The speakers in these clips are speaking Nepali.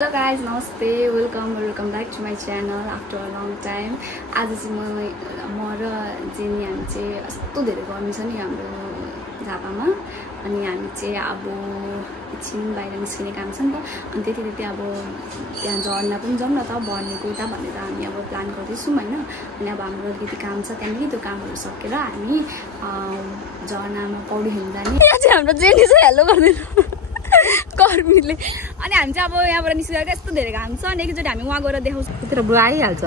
Hello guys, namaste, welcome back to my channel after a long time. आज चाहिँ म र जेनी हामी चाहिँ यस्तो धेरै गर्मी छ नि हाम्रो झापामा अनि हामी चाहिँ अब एकछिन बाहिर निस्किने काम छ नि त अनि त्यति अब त्यहाँ झर्ना पनि जाउँ न त बर्नेको उता भनेर हामी अब प्लान गर्दैछौँ हैन अनि अब हाम्रो अलिकति काम छ त्यहाँदेखि त्यो कामहरु सकेर हामी झर्नामा पौडी खेल्न जाने। यहाँ चाहिँ हाम्रो जेनी चाहिँ हेलो गर्दैन गर्मीले अनि हामी चाहिँ अब यहाँबाट निस्केर यस्तो धेरै घाम छ अनि एकचोटि हामी वहाँ गएर देखाउँछौँ त्यतिर बुवा आइहाल्छ।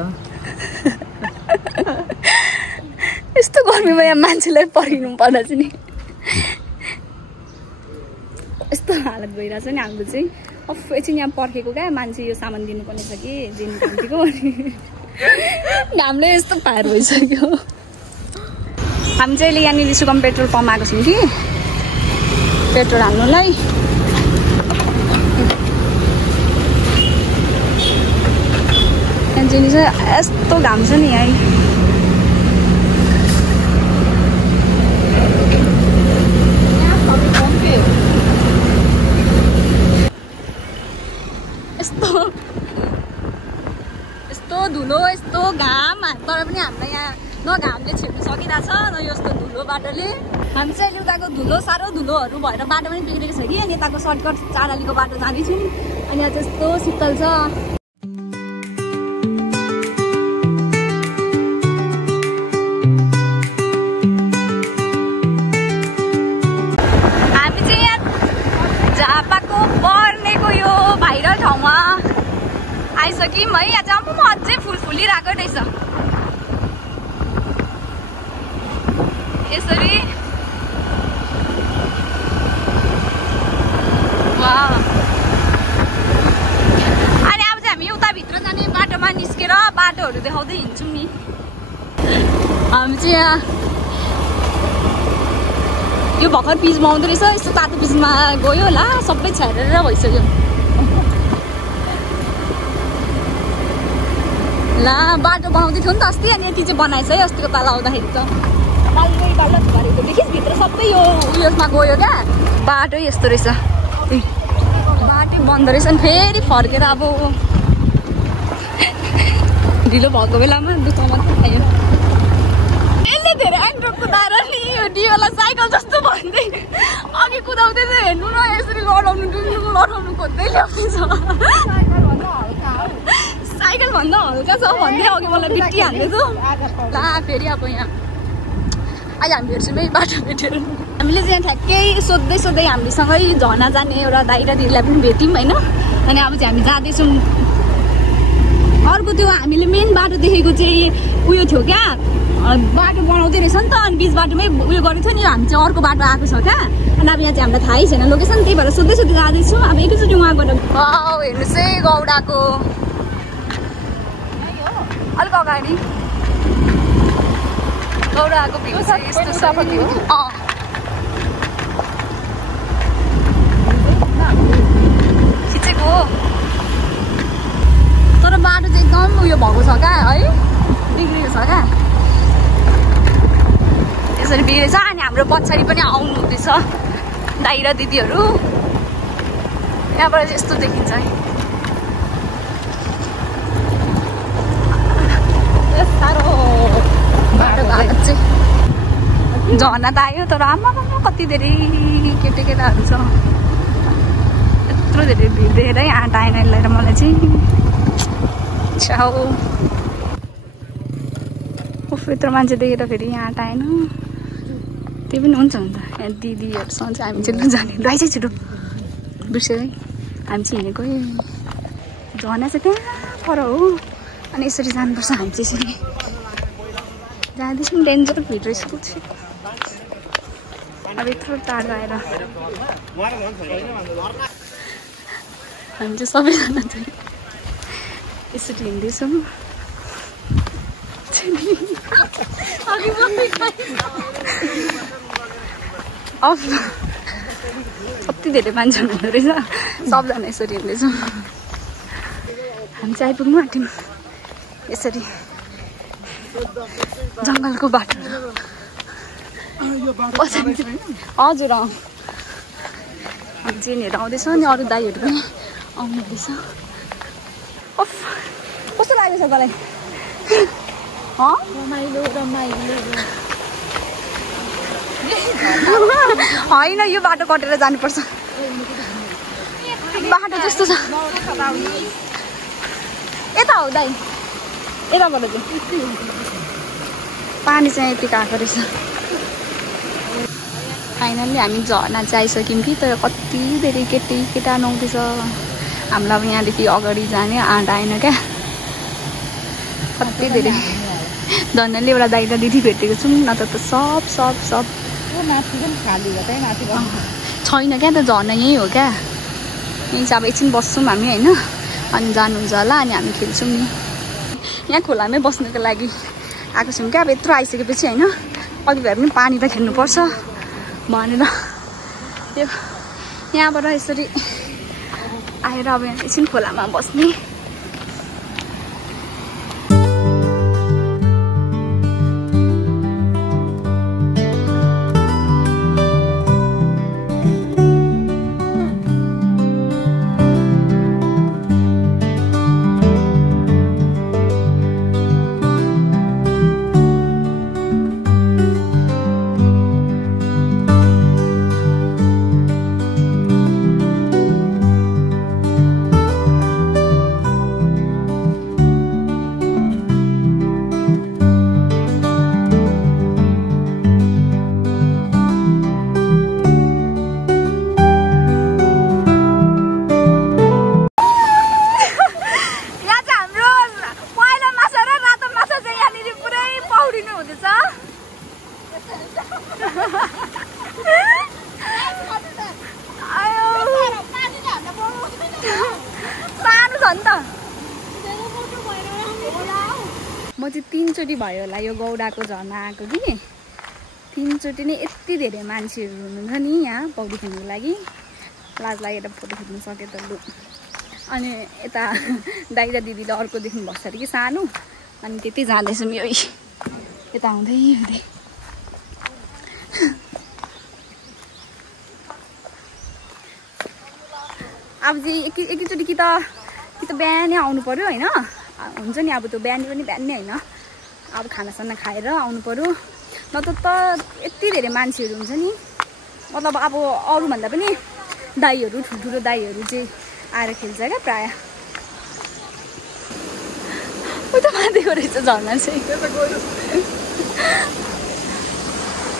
यस्तो गर्मीमा यहाँ मान्छेलाई पर्खिनु पर्दा चाहिँ नि यस्तो हालत भइरहेछ नि हाम्रो चाहिँ एकछिन यहाँ पर्खेको क्या मान्छे यो सामान दिनुपर्ने छ कि जेनी कान्तीको अनि घामले यस्तो पार भइसक्यो। हामी चाहिँ अहिले यहाँनिर सुगम पेट्रोल पम्प आएको छौँ कि पेट्रोल हाल्नुलाई। जेनी चाहिँ यस्तो घाम छ नि यहाँ यस्तो धुलो यस्तो घाम तर पनि हामीलाई यहाँ न घामले छेड्नु सकिरहेछ न यस्तो धुलो बाटोले। हामी चाहिँ अहिले उताको धुलो साह्रो धुलोहरू भएर बाटो पनि बिग्रेको छ कि अनि यताको सर्टकट चारालीको बाटो जाँदैछौँ अनि यहाँ चाहिँ यस्तो शीतल छ। झापाको पर्नेको यो भाइरल ठाउँमा आइसक्यौँ है। यहाँ चाहिँ अझै फुल फुलिरहेको रहेछ यसरी वाह। अनि अब चाहिँ हामी उताभित्र जाने बाटोमा निस्केर बाटोहरू देखाउँदै हिँड्छौँ नि। हामी चाहिँ यहाँ यो भर्खर पिचमा आउँदो रहेछ यस्तो तातो पिचमा गयो होला सबै छ्यारेर भइसक्यो ला। बाटो बनाउँदै थियो नि त अस्ति अनि यति चाहिँ बनाएछ है अस्तिको पाला आउँदाखेरि त डल्लै झरेको देखिस् भित्र सबै यो उयसमा गयो क्या बाटो यस्तो रहेछ बाटो बन्द रहेछ अनि फेरि फर्केर अब ढिलो भएको बेलामा दुःख मात्रै खायो। यसले धेरै एङ्ग्रो कुदाएर नि यो डियोलाई साइकल जस्तो भन्दै अघि कुदाउँदै चाहिँ हेर्नु न यसरी लडाउनु खोज्दै ल्याउँदैछ साइकल भन्दा हल्का छ भन्दै अघि मलाई बिट्टी हान्दैछु ला। फेरि अब यहाँ अहिले हामी हेर्छौँ है बाटो भेटेर हामीले चाहिँ यहाँ ठ्याक्कै सोध्दै हामीसँगै झर्ना जाने एउटा दाइ र दिदीलाई पनि भेट्यौँ होइन अनि अब चाहिँ हामी जाँदैछौँ। अर्को त्यो हामीले मेन बाटो देखेको चाहिँ उयो थियो क्या बाटो बनाउँदै रहेछ नि त अनि बिच बाटोमै उयो गरेको थियो नि हामी चाहिँ अर्को बाटो आएको छ क्या अनि अब यहाँ चाहिँ हामीलाई थाहै छैन लोकेसन त्यही भएर सोध्दै जाँदैछौँ। अब एकैचोटि उहाँबाट हेर्नुहोस् है गौडाको अलिक अगाडि गौडाको भ्यू चाहिँ यस्तो छ खिचेको हो तर बाटो चाहिँ एकदम उयो भएको छ क्या है बिग्रेको छ क्या यसरी बिग्रेछ। अनि हाम्रो पछाडि पनि आउनु हुँदैछ दाइ र दिदीहरू यहाँबाट चाहिँ यस्तो देखिन्छ है साह्रो बाटो हालत चाहिँ झर्ना त आयो तर आमा कति धेरै केटाहरू छ यत्रो धेरै भिड देखेरै आँट आएन यसलाई र मलाई चाहिँ छाउ यत्रो मान्छे देखेर फेरि यहाँ आँट आएन त्यही पनि हुन्छ नि त यहाँ दिदीहरूसँग चाहिँ हामी चाहिँ लु जाने दाइ चाहिँ छिटो बिर्सेर है हामी चाहिँ हिँडेको झर्ना चाहिँ त्यहाँ पर हो अनि यसरी जानुपर्छ हामी चाहिँ यसरी जाँदैछौँ डेन्जर भिड रहेछ अब यत्रो टाढो आएर हामी चाहिँ सबैजना चाहिँ यसरी हिँड्दैछौँ। कति धेरै मान्छे हुँदो रहेछ सबजना यसरी हिँड्दैछौँ। हामी चाहिँ आइपुग्नु आँट्यौँ यसरी जङ्गलको बाटो हजुर जेनीहरू आउँदैछ अनि अरू दाइहरू पनि आउनुहुँदैछ कस्तो लाग्यो छ तँलाई रमाइलो होइन यो बाटो कटेर जानुपर्छ बाटो जस्तो छ यता हो दाइ यताबाट चाहिँ पानी चाहिँ यति आएको रहेछ फाइनल्ली हामी झर्ना चाहिँ आइसक्यौँ कि तर कति धेरै केटा नआउँदैछ हामीलाई अब यहाँदेखि अगाडि जाने आँट आएन क्या कति धेरै धन्यले एउटा दाइ र दिदी भेटेको छौँ न त सब छैन क्या त झर्ना यहीँ हो क्या यहीँ चाहिँ अब एकछिन बस्छौँ हामी होइन अनि जानुहुन्छ होला अनि हामी खेल्छौँ नि यहाँ खोलामै बस्नुको लागि आएको छौँ क्या अब यत्रो आइसकेपछि होइन अघि भए पनि पानी त खेल्नुपर्छ भनेर त्यो यहाँबाट यसरी आएर अब यहाँ एकछिन खोलामा बस्ने म चाहिँ 3 चोटि भयो होला यो गौडाको झर्ना आएको कि 3 चोटि नै यति धेरै मान्छेहरू हुनुहुन्छ नि यहाँ पौडी खेल्नुको लागि लाज लागेर फोटो खिच्न सके त लु अनि यता दाइ र दिदीले अर्को देख्नु भएको छ अरे कि सानो अनि त्यति जाँदैछौँ यो यता हुँदै हुँदै अब चाहिँ एकैचोटि कि त बिहानै आउनु पर्यो होइन हुन्छ नि अब त्यो बिहानै पनि बिहानै होइन अब खानासाना खाएर आउनु पर्यो नत्र त यति धेरै मान्छेहरू हुन्छ नि मतलब अब अरूभन्दा पनि दाइहरू ठुल्ठुलो दाइहरू चाहिँ आएर खेल्छ क्या प्रायः उता माथिको रहेछ झर्ना चाहिँ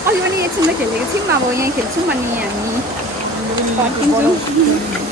अघि पनि एकछिन त खेलेको थियौँ अब यहीँ खेल्छौँ अनि हामी फर्किन्छौँ